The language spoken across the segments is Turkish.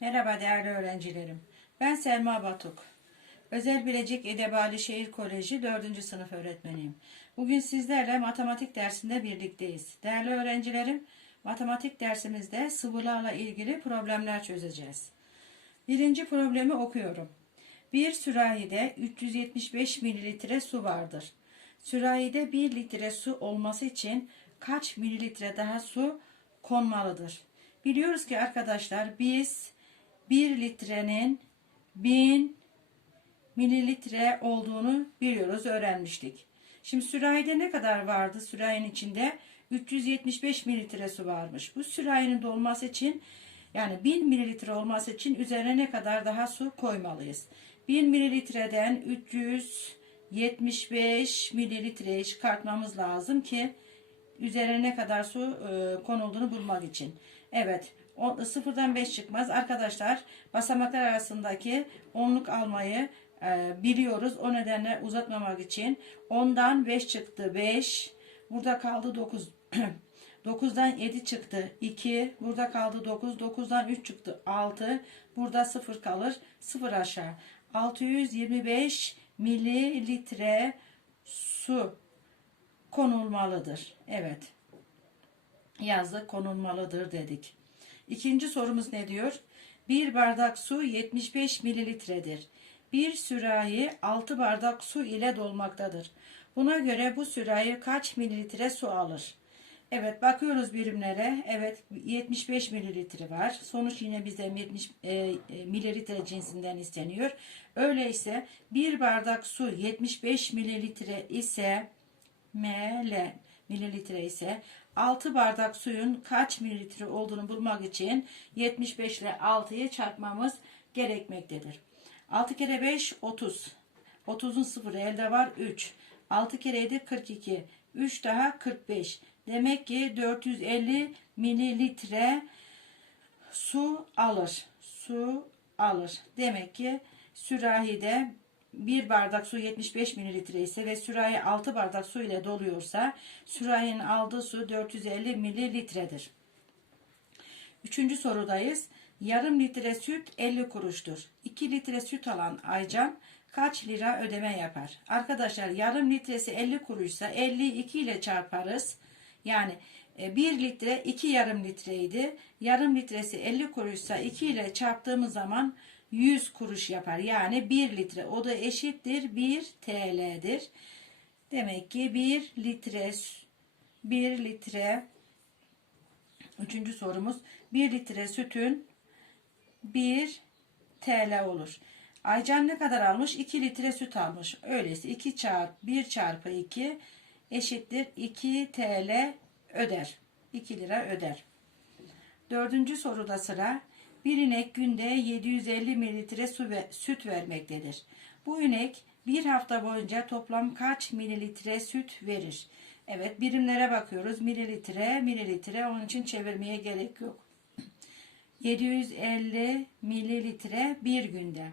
Merhaba değerli öğrencilerim. Ben Selma Batuk. Özel Bilecik Edebali Şehir Koleji 4. sınıf öğretmeniyim. Bugün sizlerle matematik dersinde birlikteyiz. Değerli öğrencilerim, matematik dersimizde sıvılarla ilgili problemler çözeceğiz. Birinci problemi okuyorum. Bir sürahide 375 mililitre su vardır. Sürahide 1 litre su olması için kaç mililitre daha su konmalıdır? Biliyoruz ki arkadaşlar biz 1 litrenin 1000 mililitre olduğunu biliyoruz, öğrenmiştik. Şimdi sürahide ne kadar vardı? Sürahinin içinde 375 mililitre su varmış. Bu sürahinin dolması için yani 1000 mililitre olması için üzerine ne kadar daha su koymalıyız? 1000 mililitreden 375 mililitreyi çıkartmamız lazım ki üzerine ne kadar su e, konulduğunu bulmak için. Evet. O, sıfırdan 5 çıkmaz. Arkadaşlar basamaklar arasındaki onluk almayı e, biliyoruz. O nedenle uzatmamak için 10'dan 5 çıktı 5. Burada kaldı 9. 9'dan 7 çıktı 2. Burada kaldı 9. 9'dan 3 çıktı 6. Burada 0 kalır. 0 aşağı. 625 mililitre su konulmalıdır. Evet. Yazdık konulmalıdır dedik. İkinci sorumuz ne diyor? Bir bardak su 75 mililitredir. Bir sürahi 6 bardak su ile dolmaktadır. Buna göre bu sürahi kaç mililitre su alır? Evet bakıyoruz birimlere. Evet 75 mililitre var. Sonuç yine bizden 70 e, e, mililitre cinsinden isteniyor. Öyleyse bir bardak su 75 mililitre ise ml mililitre ise 6 bardak suyun kaç mililitre olduğunu bulmak için 75 ile 6'yı çarpmamız gerekmektedir. 6 kere 5 30. 30'un sıfırı elde var 3. 6 kere 7 42. 3 daha 45. Demek ki 450 mililitre su alır. Su alır. Demek ki sürahide bir bardak su 75 mililitre ise ve sürahi 6 bardak su ile doluyorsa sürahinin aldığı su 450 mililitredir. Üçüncü sorudayız. Yarım litre süt 50 kuruştur. 2 litre süt alan Aycan kaç lira ödeme yapar? Arkadaşlar yarım litresi 50 kuruşsa 52 ile çarparız. Yani 1 litre 2 yarım litreydi. Yarım litresi 50 kuruşsa 2 ile çarptığımız zaman 100 kuruş yapar. Yani 1 litre o da eşittir 1 TL'dir. Demek ki 1 litre 1 litre Üçüncü sorumuz 1 litre sütün 1 TL olur. Aycan ne kadar almış? 2 litre süt almış. Öyleyse 2 çarpı 1 çarpı 2 eşittir 2 TL öder. 2 lira öder. Dördüncü soruda sıra bir inek günde 750 mililitre su ve süt vermektedir. Bu inek bir hafta boyunca toplam kaç mililitre süt verir? Evet birimlere bakıyoruz. Mililitre, mililitre onun için çevirmeye gerek yok. 750 mililitre bir günde.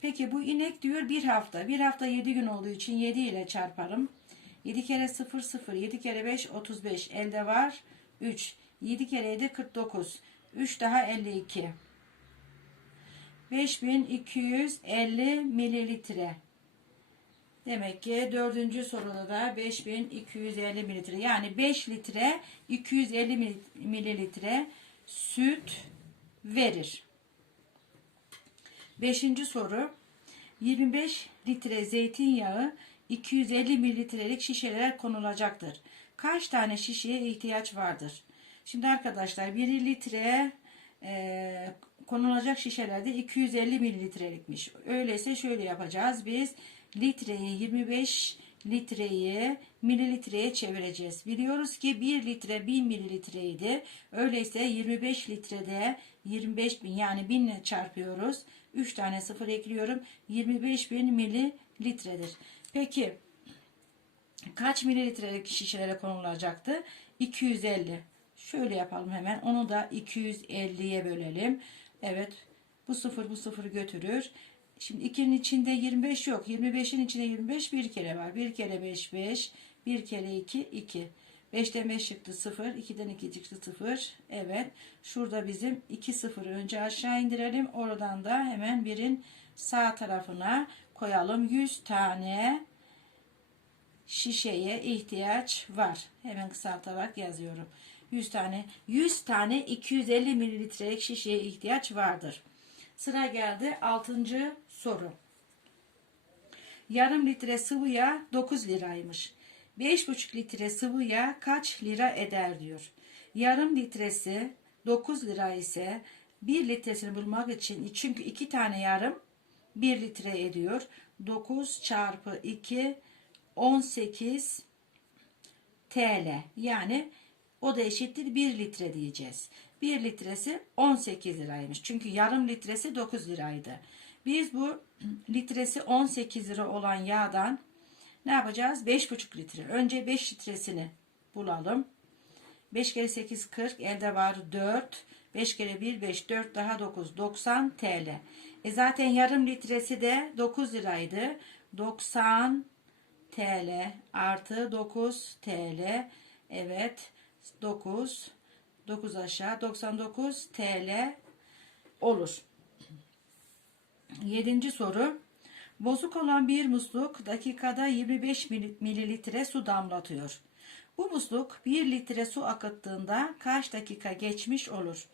Peki bu inek diyor bir hafta. Bir hafta 7 gün olduğu için 7 ile çarpalım. 7 kere 0 0, 7 kere 5 35. Elde var 3. 7 kere 7 49. 3 daha 52. 5250 mililitre. Demek ki dördüncü soruda da 5250 mililitre. Yani 5 litre 250 mililitre süt verir. Beşinci soru. 25 litre zeytinyağı 250 mililitrelik şişelere konulacaktır. Kaç tane şişeye ihtiyaç vardır? Şimdi arkadaşlar 1 litre e, konulacak şişelerde 250 mililitrelikmiş. Öyleyse şöyle yapacağız. Biz litreyi 25 litreyi mililitreye çevireceğiz. Biliyoruz ki 1 litre 1000 mililitreydi. Öyleyse 25 litrede 25 bin yani 1000 ile çarpıyoruz. 3 tane sıfır ekliyorum. 25 bin mililitredir. Peki kaç mililitrelik şişelere konulacaktı? 250. Şöyle yapalım hemen. Onu da 250'ye bölelim. Evet. Bu sıfır bu sıfır götürür. Şimdi 2'nin içinde 25 yok. 25'in içinde 25 bir kere var. 1 kere 5 5. 1 kere 2 2. 5'ten 5 çıktı 0. 2'den 2 çıktı 0. Evet. Şurada bizim 2 sıfırı önce aşağı indirelim. Oradan da hemen birin sağ tarafına koyalım. 100 tane şişeye ihtiyaç var. Hemen kısaltarak yazıyorum. 100 tane 100 tane 250 mililitrelik şişeye ihtiyaç vardır. Sıra geldi 6. soru. Yarım litre sıvı yağ 9 liraymış. 5,5 litre sıvı yağ kaç lira eder diyor. Yarım litresi 9 lira ise 1 litresini bulmak için çünkü 2 tane yarım 1 litre ediyor. 9 çarpı 2 18 TL. Yani o da eşittir 1 litre diyeceğiz. 1 litresi 18 liraymış. Çünkü yarım litresi 9 liraydı. Biz bu litresi 18 lira olan yağdan ne yapacağız? 5,5 litre. Önce 5 litresini bulalım. 5 kere 8 40 elde var 4. 5 kere 1 5 4 daha 9 90 TL. E zaten yarım litresi de 9 liraydı. 90 TL artı 9 TL. Evet 9 9 aşağı 99 TL olur. Yedinci soru. Bozuk olan bir musluk dakikada 25 mil- mililitre su damlatıyor. Bu musluk 1 litre su akıttığında kaç dakika geçmiş olur?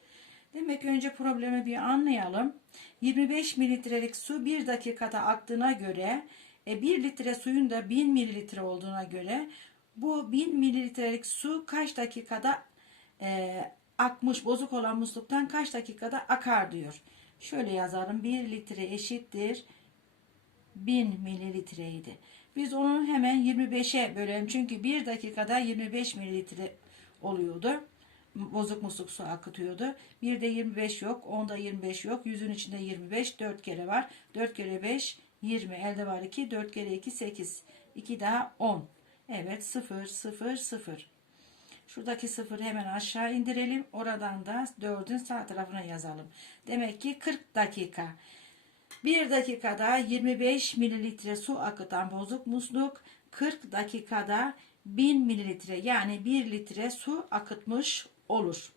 Demek önce problemi bir anlayalım. 25 mililitrelik su 1 dakikada aktığına göre e, 1 litre suyun da 1000 mililitre olduğuna göre bu 1000 mililitrelik su kaç dakikada e, akmış bozuk olan musluktan kaç dakikada akar diyor. Şöyle yazalım 1 litre eşittir 1000 mililitreydi. Biz onu hemen 25'e bölelim. Çünkü 1 dakikada 25 mililitre oluyordu. Bozuk musluk su akıtıyordu. Bir de 25 yok. Onda 25 yok. Yüzün içinde 25. 4 kere var. 4 kere 5 20. Elde var 2. 4 kere 2 8. 2 daha 10. Evet 0 0 0. Şuradaki sıfırı hemen aşağı indirelim. Oradan da 4'ün sağ tarafına yazalım. Demek ki 40 dakika. 1 dakikada 25 mililitre su akıtan bozuk musluk 40 dakikada 1000 mililitre yani 1 litre su akıtmış olur.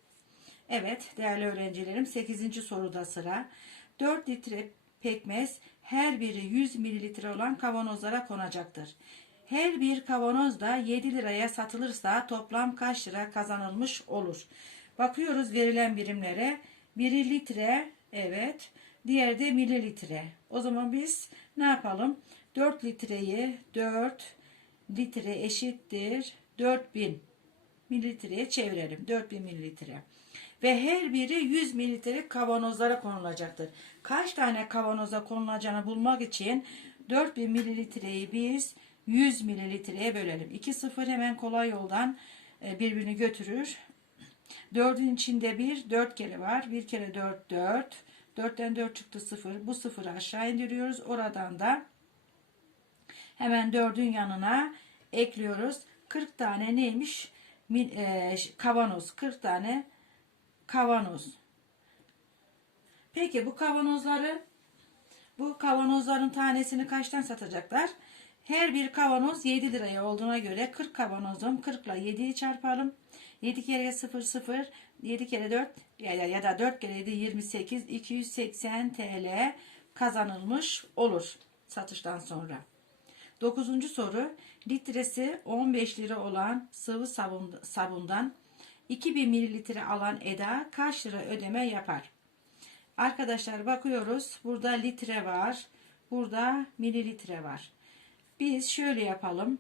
Evet değerli öğrencilerim 8. soruda sıra. 4 litre pekmez her biri 100 mililitre olan kavanozlara konacaktır. Her bir kavanoz da 7 liraya satılırsa toplam kaç lira kazanılmış olur? Bakıyoruz verilen birimlere. Biri litre, evet. Diğeri de mililitre. O zaman biz ne yapalım? 4 litreyi 4 litre eşittir 4000 mililitreye çevirelim. 4000 mililitre. Ve her biri 100 mililitrelik kavanozlara konulacaktır. Kaç tane kavanoza konulacağını bulmak için 4000 mililitreyi biz 100 mililitreye bölelim. 2 sıfır hemen kolay yoldan e, birbirini götürür. 4'ün içinde bir 4 kere var. 1 kere 4 4. 4'ten 4 çıktı 0. Bu sıfırı aşağı indiriyoruz. Oradan da hemen 4'ün yanına ekliyoruz. 40 tane neymiş? E, kavanoz. 40 tane kavanoz. Peki bu kavanozları bu kavanozların tanesini kaçtan satacaklar? Her bir kavanoz 7 liraya olduğuna göre 40 kavanozun 40 ile 7'yi çarpalım. 7 kere 0 0 7 kere 4 ya, ya, ya da 4 kere 7 28 280 TL kazanılmış olur satıştan sonra. 9. soru litresi 15 lira olan sıvı sabun, sabundan 2000 mililitre alan Eda kaç lira ödeme yapar? Arkadaşlar bakıyoruz. Burada litre var. Burada mililitre var. Biz şöyle yapalım.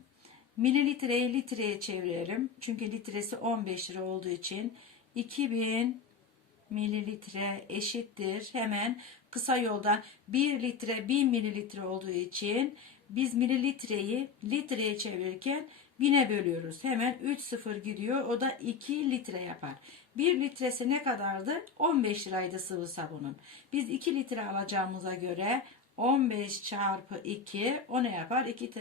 Mililitreyi litreye çevirelim. Çünkü litresi 15 lira olduğu için 2000 mililitre eşittir. Hemen kısa yoldan 1 litre 1000 mililitre olduğu için biz mililitreyi litreye çevirirken 1000'e bölüyoruz. Hemen 3 sıfır gidiyor. O da 2 litre yapar. 1 litresi ne kadardı? 15 liraydı sıvı sabunun. Biz 2 litre alacağımıza göre 15 çarpı 2 o ne yapar? 2,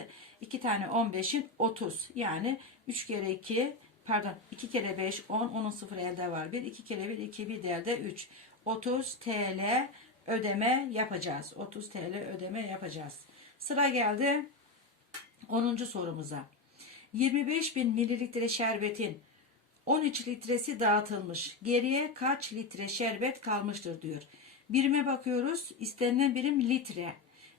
2 tane 15'in 30. Yani 3 kere 2 pardon 2 kere 5 10 onun 0 elde var 1 2 kere 1 2 bir de elde 3 30 TL ödeme yapacağız 30 TL ödeme yapacağız sıra geldi 10. sorumuza 25 bin mililitre şerbetin 13 litresi dağıtılmış. Geriye kaç litre şerbet kalmıştır diyor. Birime bakıyoruz. İstenilen birim litre.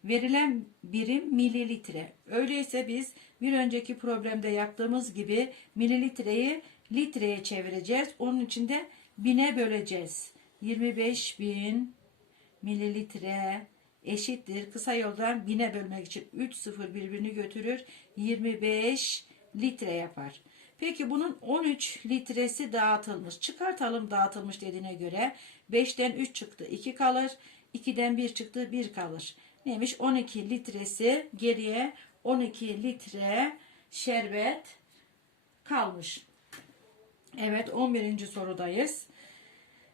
Verilen birim mililitre. Öyleyse biz bir önceki problemde yaptığımız gibi mililitreyi litreye çevireceğiz. Onun için de bine böleceğiz. 25 bin mililitre eşittir. Kısa yoldan bine bölmek için 3 sıfır birbirini götürür. 25 litre yapar. Peki bunun 13 litresi dağıtılmış. Çıkartalım dağıtılmış dediğine göre 5'ten 3 çıktı 2 kalır. 2'den 1 çıktı 1 kalır. Neymiş? 12 litresi geriye 12 litre şerbet kalmış. Evet 11. sorudayız.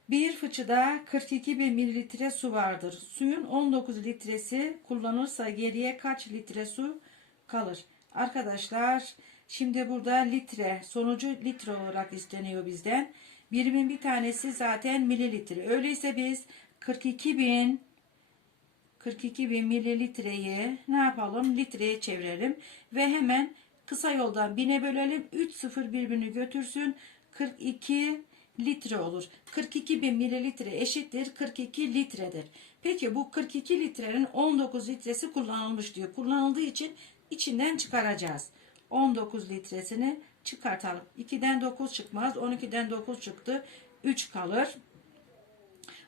Bir fıçıda 42 bin mililitre su vardır. Suyun 19 litresi kullanılırsa geriye kaç litre su kalır? Arkadaşlar şimdi burada litre sonucu litre olarak isteniyor bizden. Birimin bir tanesi zaten mililitre. Öyleyse biz 42 bin 42 bin mililitreyi ne yapalım? Litreye çevirelim. Ve hemen kısa yoldan bine bölelim. 3 sıfır birbirini götürsün. 42 litre olur. 42 bin mililitre eşittir 42 litredir. Peki bu 42 litrenin 19 litresi kullanılmış diyor. Kullanıldığı için içinden çıkaracağız. 19 litresini çıkartalım. 2'den 9 çıkmaz. 12'den 9 çıktı. 3 kalır.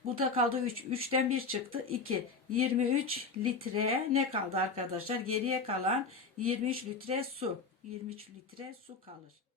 Burada kaldı 3. 3'ten 1 çıktı. 2. 23 litre ne kaldı arkadaşlar? Geriye kalan 23 litre su. 23 litre su kalır.